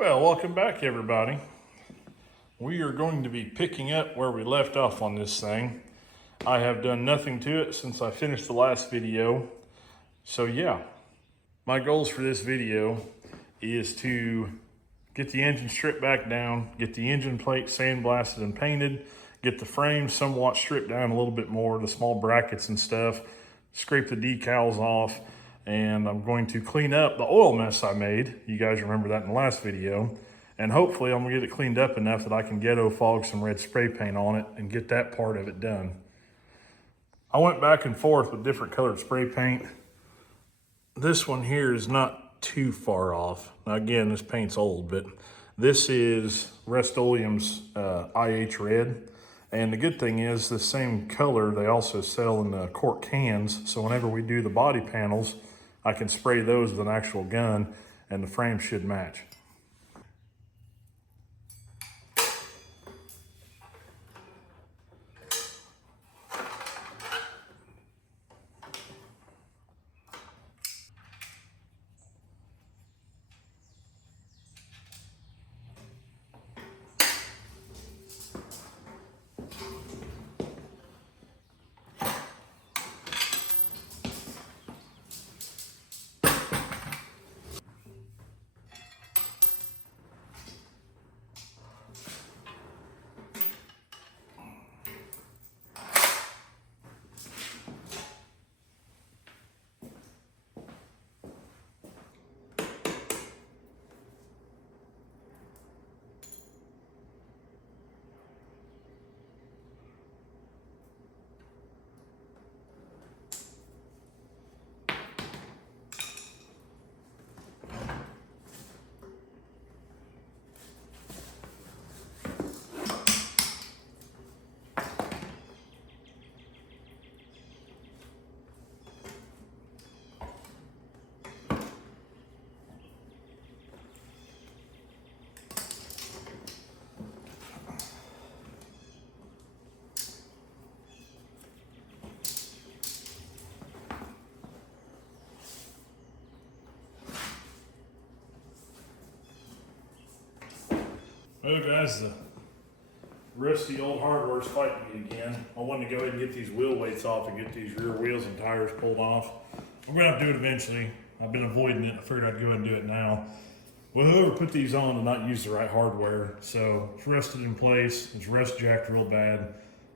Well, welcome back everybody. We are going to be picking up where we left off on this thing. I have done nothing to it since I finished the last video. So yeah, my goals for this video is to get the engine stripped back down, get the engine plate sandblasted and painted, get the frame somewhat stripped down a little bit more, the small brackets and stuff, scrape the decals off, and I'm going to clean up the oil mess I made. You guys remember that in the last video. And hopefully I'm gonna get it cleaned up enough that I can ghetto fog some red spray paint on it and get that part of it done. I went back and forth with different colored spray paint. This one here is not too far off. Now again, this paint's old, but this is Rust-Oleum's IH Red. And the good thing is the same color they also sell in the quart cans. So whenever we do the body panels, I can spray those with an actual gun and the frame should match. Well guys, the rusty old hardware's fighting me again. I wanted to go ahead and get these wheel weights off and get these rear wheels and tires pulled off. I'm gonna have to do it eventually. I've been avoiding it. I figured I'd go ahead and do it now. Well, whoever put these on did not use the right hardware. So it's rusted in place, it's rust jacked real bad.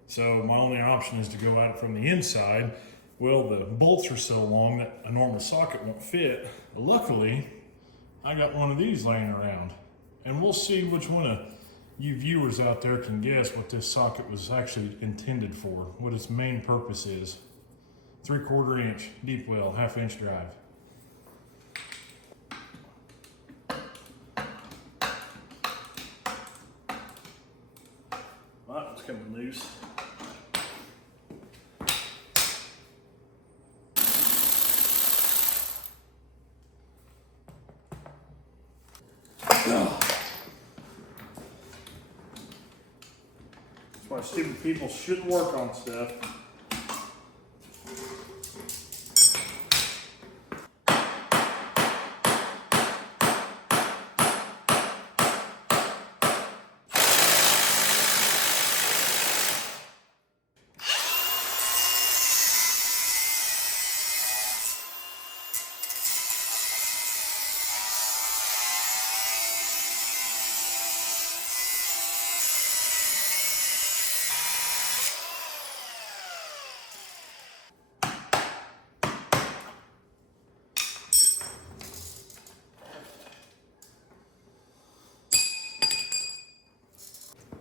So my only option is to go out from the inside. Well, the bolts are so long that a normal socket won't fit. But luckily, I got one of these laying around. And we'll see which one of you viewers out there can guess what this socket was actually intended for, what its main purpose is. 3/4 inch deep well, 1/2 inch drive. Well, that one's coming loose. Why stupid people shouldn't work on stuff.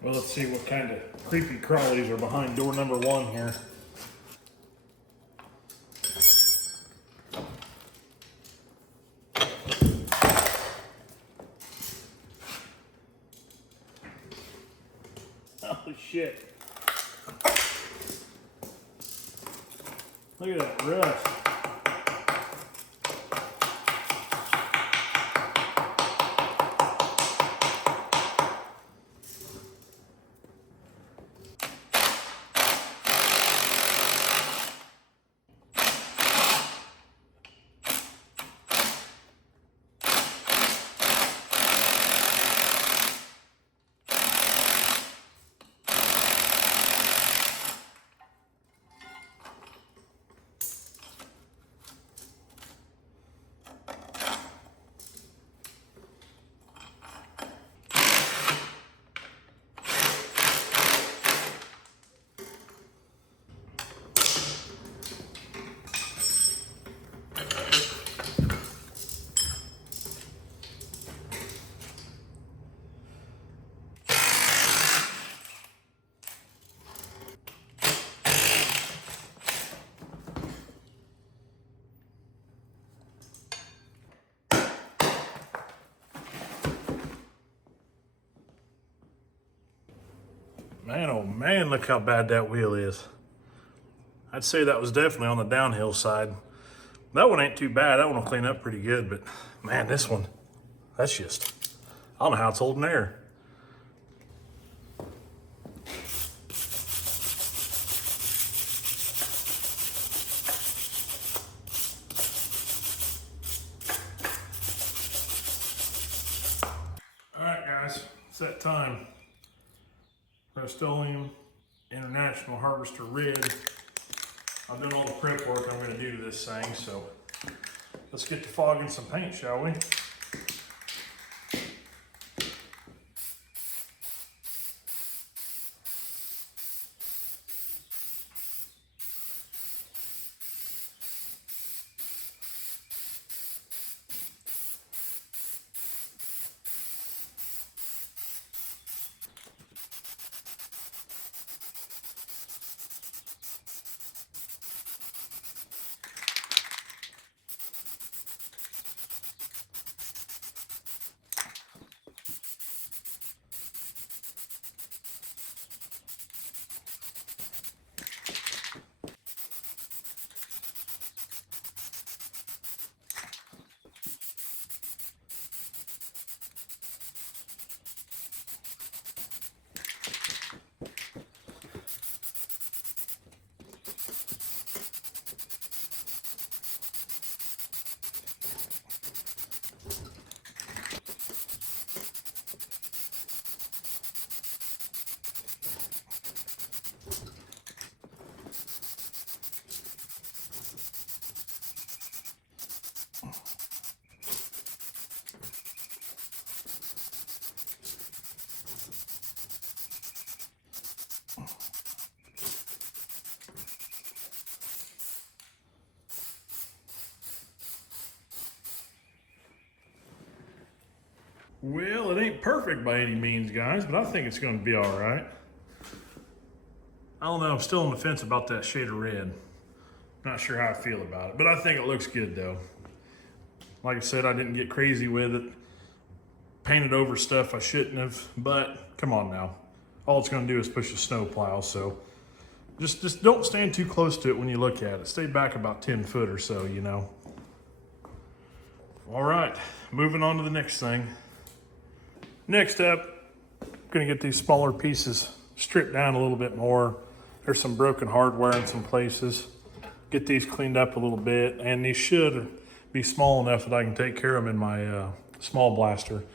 Well, let's see what kind of creepy crawlies are behind door number 1 here. Oh shit. Look at that rust. Man, oh man, look how bad that wheel is. I'd say that was definitely on the downhill side. That one ain't too bad. That one will clean up pretty good, but man, this one, that's just, I don't know how it's holding air. All right, guys, it's that time. Rust-Oleum International Harvester Red. I've done all the prep work I'm going to do to this thing, so let's get to fogging some paint, shall we? Well, it ain't perfect by any means, guys, but I think it's going to be all right. I don't know, I'm still on the fence about that shade of red. Not sure how I feel about it, but I think it looks good though. Like I said, I didn't get crazy with it. Painted over stuff I shouldn't have, but come on now. All it's going to do is push a snow plow, so just don't stand too close to it when you look at it. Stay back about 10 foot or so, you know. All right, moving on to the next thing. Next up, I'm gonna get these smaller pieces stripped down a little bit more. There's some broken hardware in some places. Get these cleaned up a little bit, and these should be small enough that I can take care of them in my small blaster.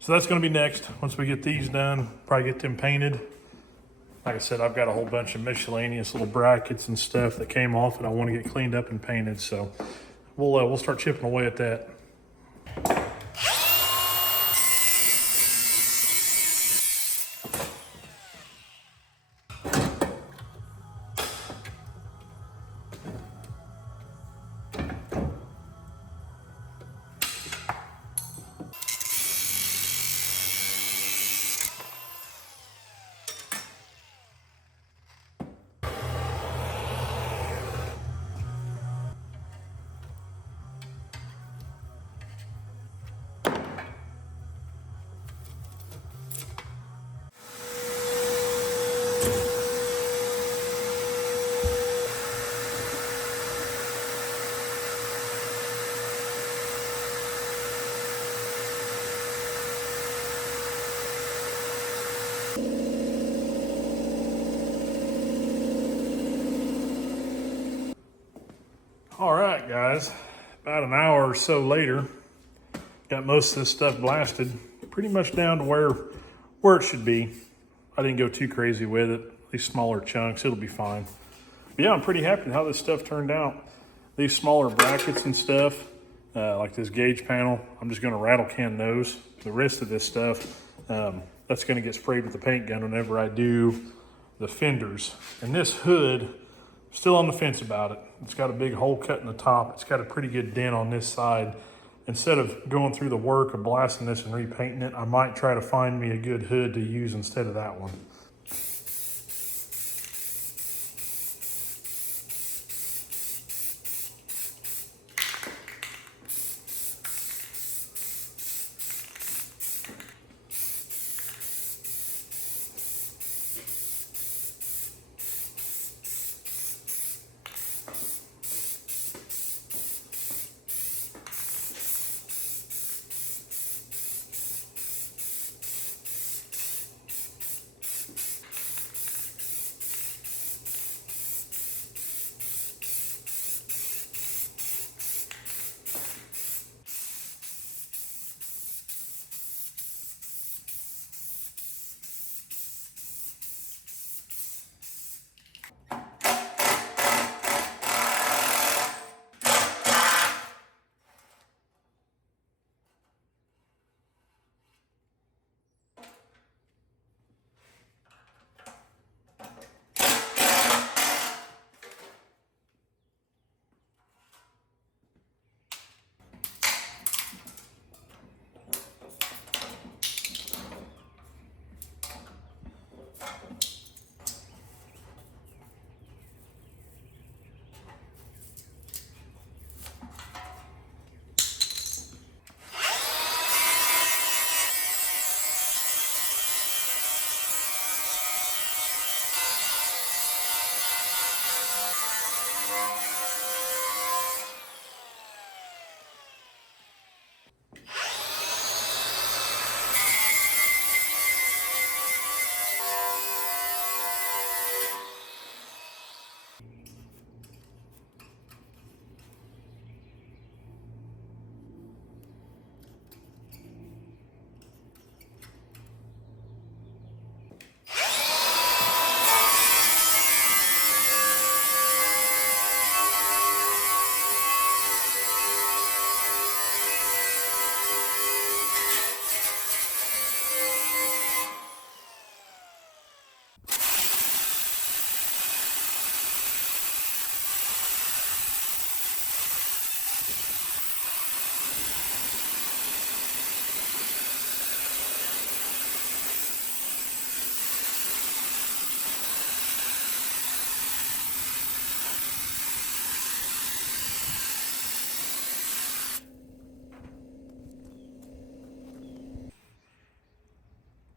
So that's gonna be next. Once we get these done, probably get them painted. Like I said, I've got a whole bunch of miscellaneous little brackets and stuff that came off that I want to get cleaned up and painted. So we'll start chipping away at that. All right, guys, about an hour or so later, got most of this stuff blasted pretty much down to where it should be. I didn't go too crazy with it, these smaller chunks, it'll be fine. But yeah, I'm pretty happy with how this stuff turned out. These smaller brackets and stuff, like this gauge panel, I'm just gonna rattle can those. The rest of this stuff, that's gonna get sprayed with the paint gun whenever I do the fenders. And this hood, still on the fence about it. It's got a big hole cut in the top. It's got a pretty good dent on this side. Instead of going through the work of blasting this and repainting it, I might try to find me a good hood to use instead of that one.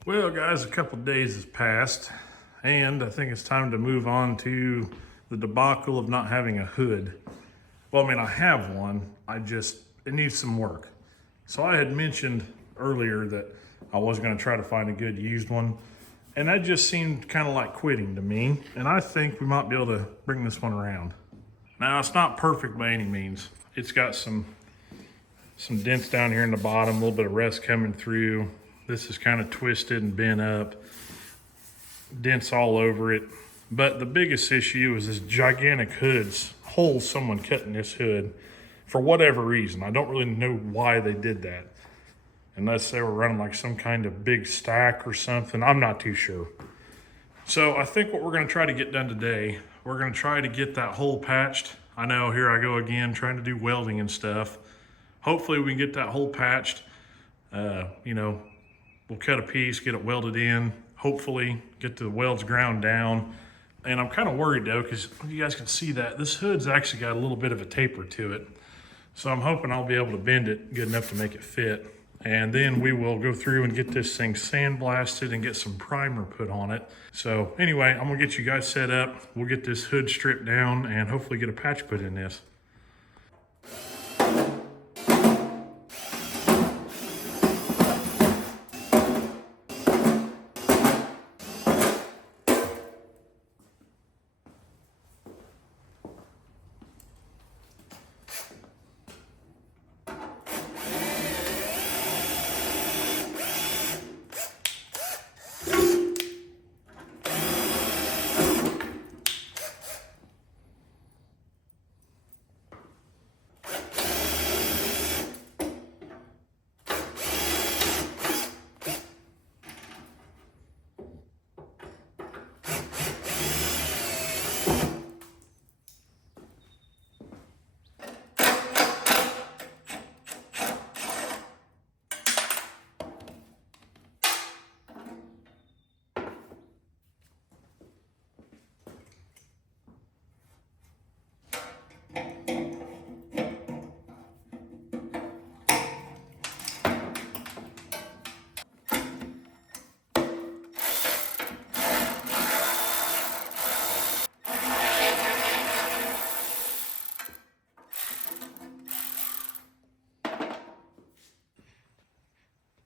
Well, guys, a couple days has passed, and I think it's time to move on to the debacle of not having a hood. Well, I mean, I have one, it needs some work. So I had mentioned earlier that I was gonna try to find a good used one, and that just seemed kind of like quitting to me, and I think we might be able to bring this one around. Now, it's not perfect by any means. It's got some dents down here in the bottom, a little bit of rust coming through. This is kind of twisted and bent up, dents all over it. But the biggest issue is this gigantic hole someone cut in this hood for whatever reason. I don't really know why they did that. Unless they were running like some kind of big stack or something. I'm not too sure. So I think what we're gonna try to get done today, we're gonna try to get that hole patched. I know, here I go again, trying to do welding and stuff. Hopefully we can get that hole patched. We'll cut a piece, get it welded in, hopefully get the welds ground down. And I'm kind of worried though, because you guys can see that this hood's actually got a little bit of a taper to it. So I'm hoping I'll be able to bend it good enough to make it fit. And then we will go through and get this thing sandblasted and get some primer put on it. So anyway, I'm gonna get you guys set up. We'll get this hood stripped down and hopefully get a patch put in this.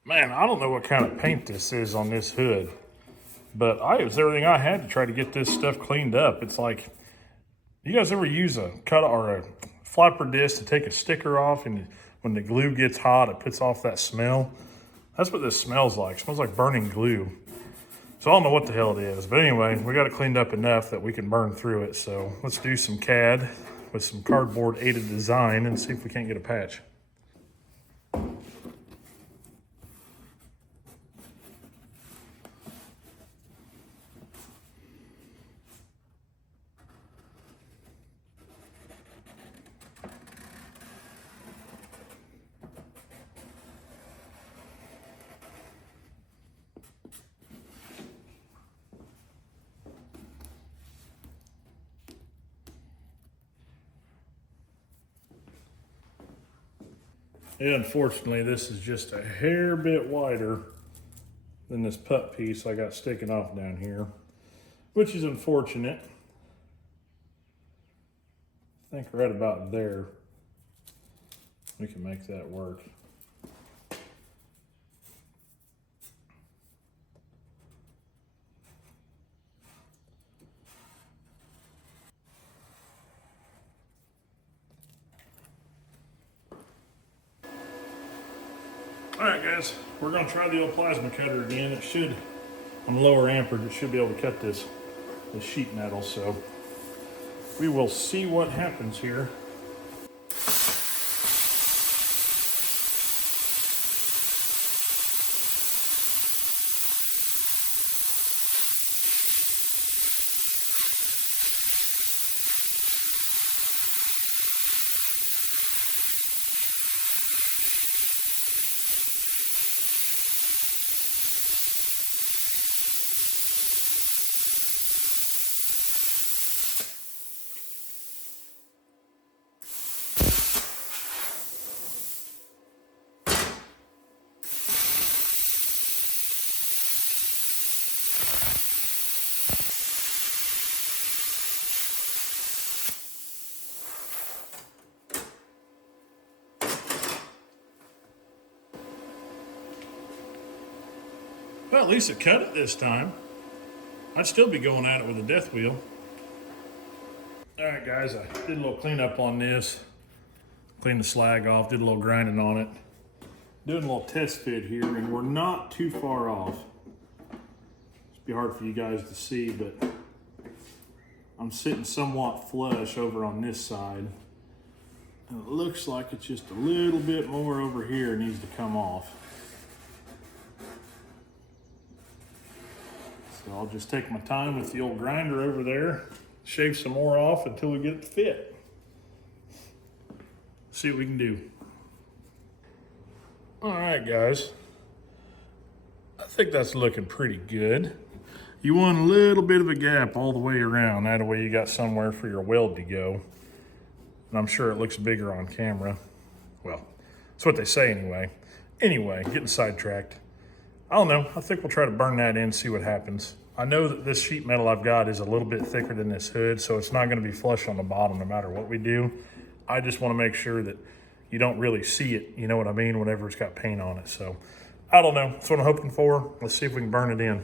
Man, I don't know what kind of paint this is on this hood, but it was everything I had to try to get this stuff cleaned up. It's like, you guys ever use a flapper disc to take a sticker off, and when the glue gets hot, it puts off that smell? That's what this smells like. It smells like burning glue. So I don't know what the hell it is, but anyway, we got it cleaned up enough that we can burn through it. So let's do some CAD with some cardboard aided design and see if we can't get a patch. Yeah, unfortunately, this is just a hair bit wider than this putt piece I got sticking off down here, which is unfortunate. I think right about there, we can make that work. All right, guys, we're gonna try the old plasma cutter again. It should, on the lower amperage, it should be able to cut this sheet metal. So we will see what happens here. Well, at least it cut it this time. I'd still be going at it with a death wheel. All right, guys, I did a little cleanup on this. Cleaned the slag off, did a little grinding on it. Doing a little test fit here, and we're not too far off. It's be hard for you guys to see, but I'm sitting somewhat flush over on this side. And it looks like it's just a little bit more over here needs to come off. So I'll just take my time with the old grinder over there, shave some more off until we get it to fit. See what we can do. All right, guys. I think that's looking pretty good. You want a little bit of a gap all the way around. That way you got somewhere for your weld to go. And I'm sure it looks bigger on camera. Well, that's what they say anyway. Anyway, getting sidetracked. I don't know. I think we'll try to burn that in, see what happens. I know that this sheet metal I've got is a little bit thicker than this hood, so it's not going to be flush on the bottom no matter what we do. I just want to make sure that you don't really see it, you know what I mean, whenever it's got paint on it. So, I don't know. That's what I'm hoping for. Let's see if we can burn it in.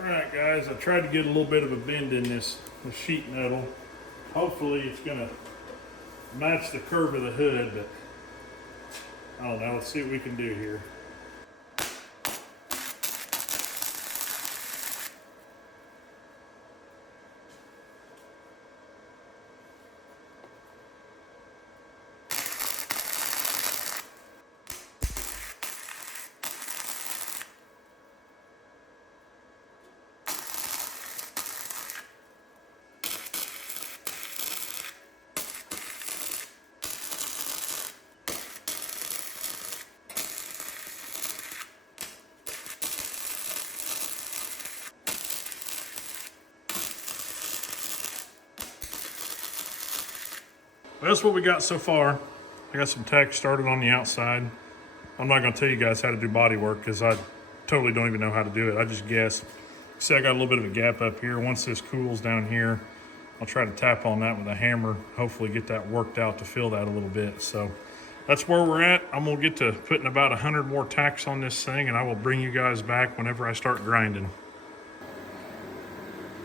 All right, guys, I tried to get a little bit of a bend in this sheet metal. Hopefully it's going to match the curve of the hood, but I don't know. Let's see what we can do here. Well, that's what we got so far. I got some tack started on the outside. I'm not gonna tell you guys how to do body work because I totally don't even know how to do it. I just guess. See, I got a little bit of a gap up here. Once this cools down here, I'll try to tap on that with a hammer, hopefully get that worked out to fill that a little bit. So that's where we're at. I'm gonna get to putting about 100 more tacks on this thing, and I will bring you guys back whenever I start grinding.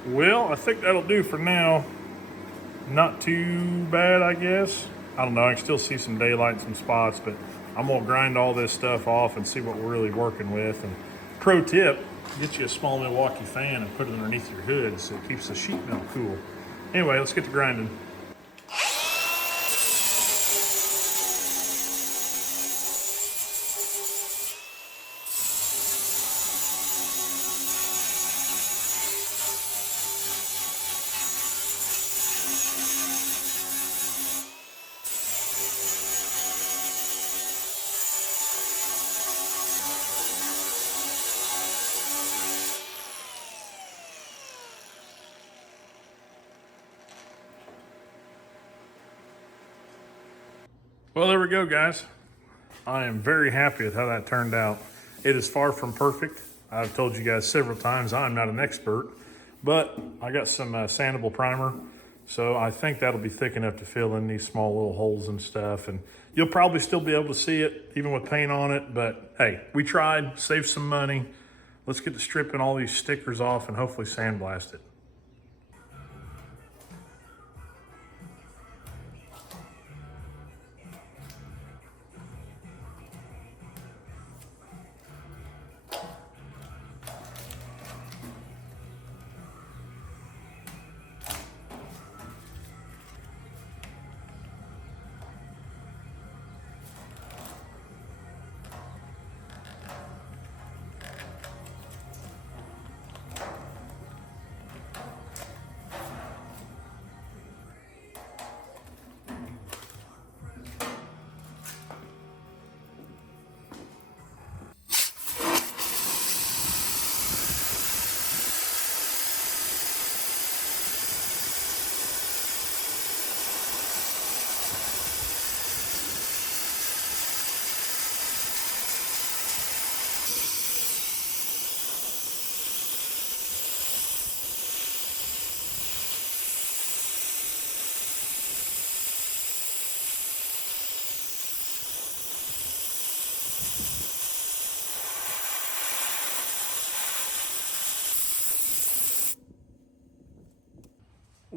Well, I think that'll do for now. Not too bad, I guess. I don't know, I can still see some daylight in some spots, but I'm gonna grind all this stuff off and see what we're really working with. And pro tip, get you a small Milwaukee fan and put it underneath your hood so it keeps the sheet metal cool. Anyway, let's get to grinding. Well, there we go, guys. I am very happy with how that turned out. It is far from perfect. I've told you guys several times I'm not an expert, but I got some sandable primer, so I think that'll be thick enough to fill in these small little holes and stuff, and you'll probably still be able to see it even with paint on it, but hey, we tried, saved some money. Let's get to stripping all these stickers off and hopefully sandblast it.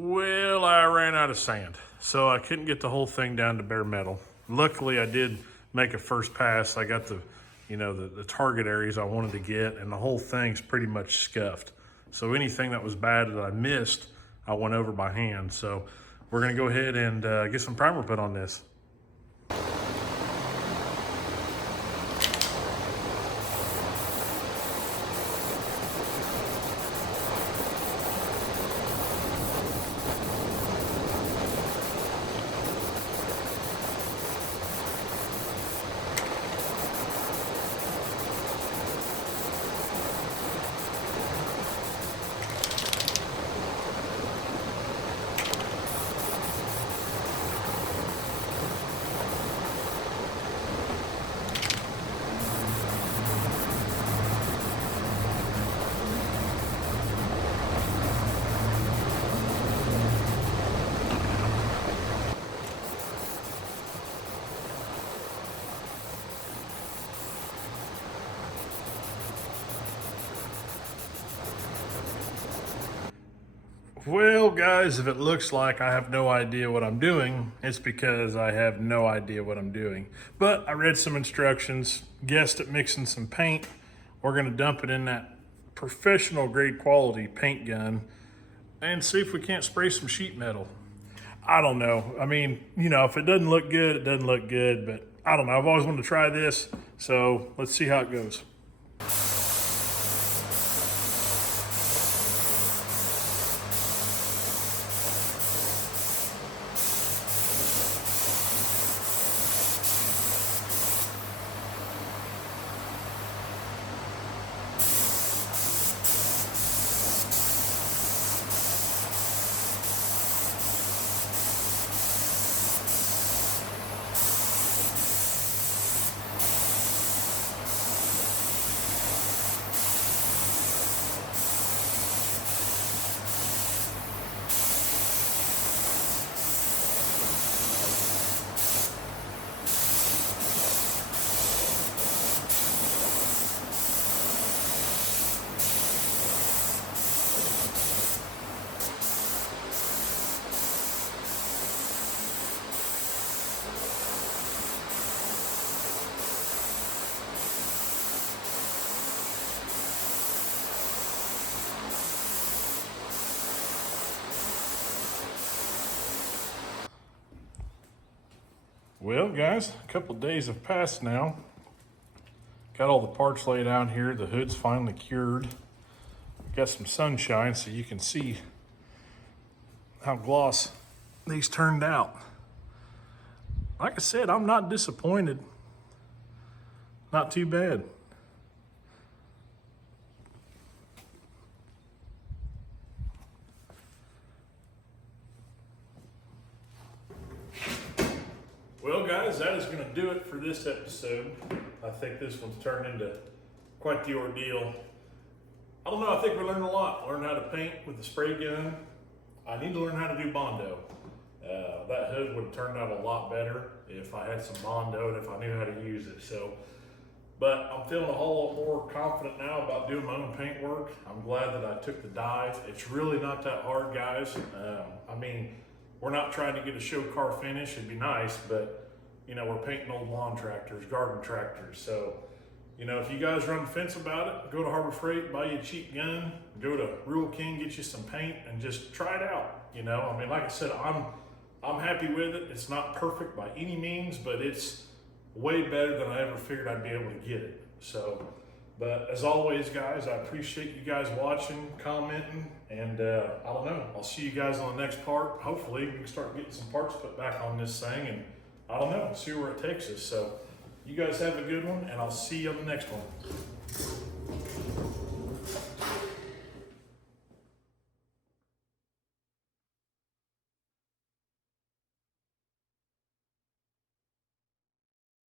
Well, I ran out of sand, so I couldn't get the whole thing down to bare metal. Luckily, I did make a first pass. I got the target areas I wanted to get, and the whole thing's pretty much scuffed. So anything that was bad that I missed, I went over by hand. So we're gonna go ahead and get some primer put on this. Well, guys, if it looks like I have no idea what I'm doing, it's because I have no idea what I'm doing. But I read some instructions, guessed at mixing some paint. We're gonna dump it in that professional grade quality paint gun and see if we can't spray some sheet metal. I don't know. I mean, if it doesn't look good, it doesn't look good, but I don't know. I've always wanted to try this, so let's see how it goes. Well, guys, a couple days have passed now. Got all the parts laid out here. The hood's finally cured. Got some sunshine so you can see how gloss these turned out. Like I said, I'm not disappointed. Not too bad. Well, guys, that is going to do it for this episode. I think this one's turned into quite the ordeal. I don't know, I think we learned a lot. Learned how to paint with the spray gun. I need to learn how to do Bondo. That hood would have turned out a lot better if I had some Bondo and if I knew how to use it. But I'm feeling a whole lot more confident now about doing my own paint work. I'm glad that I took the dive. It's really not that hard, guys. I mean, we're not trying to get a show car finish. It'd be nice, but we're painting old lawn tractors, garden tractors. So, if you guys are on the fence about it, go to Harbor Freight, buy you a cheap gun, go to Rural King, get you some paint, and just try it out. I mean, like I said, I'm happy with it. It's not perfect by any means, but it's way better than I ever figured I'd be able to get it. So, but as always, guys, I appreciate you guys watching, commenting, and I don't know, I'll see you guys on the next part. Hopefully we can start getting some parts put back on this thing, and I don't know, see where it takes us. So you guys have a good one, and I'll see you on the next one.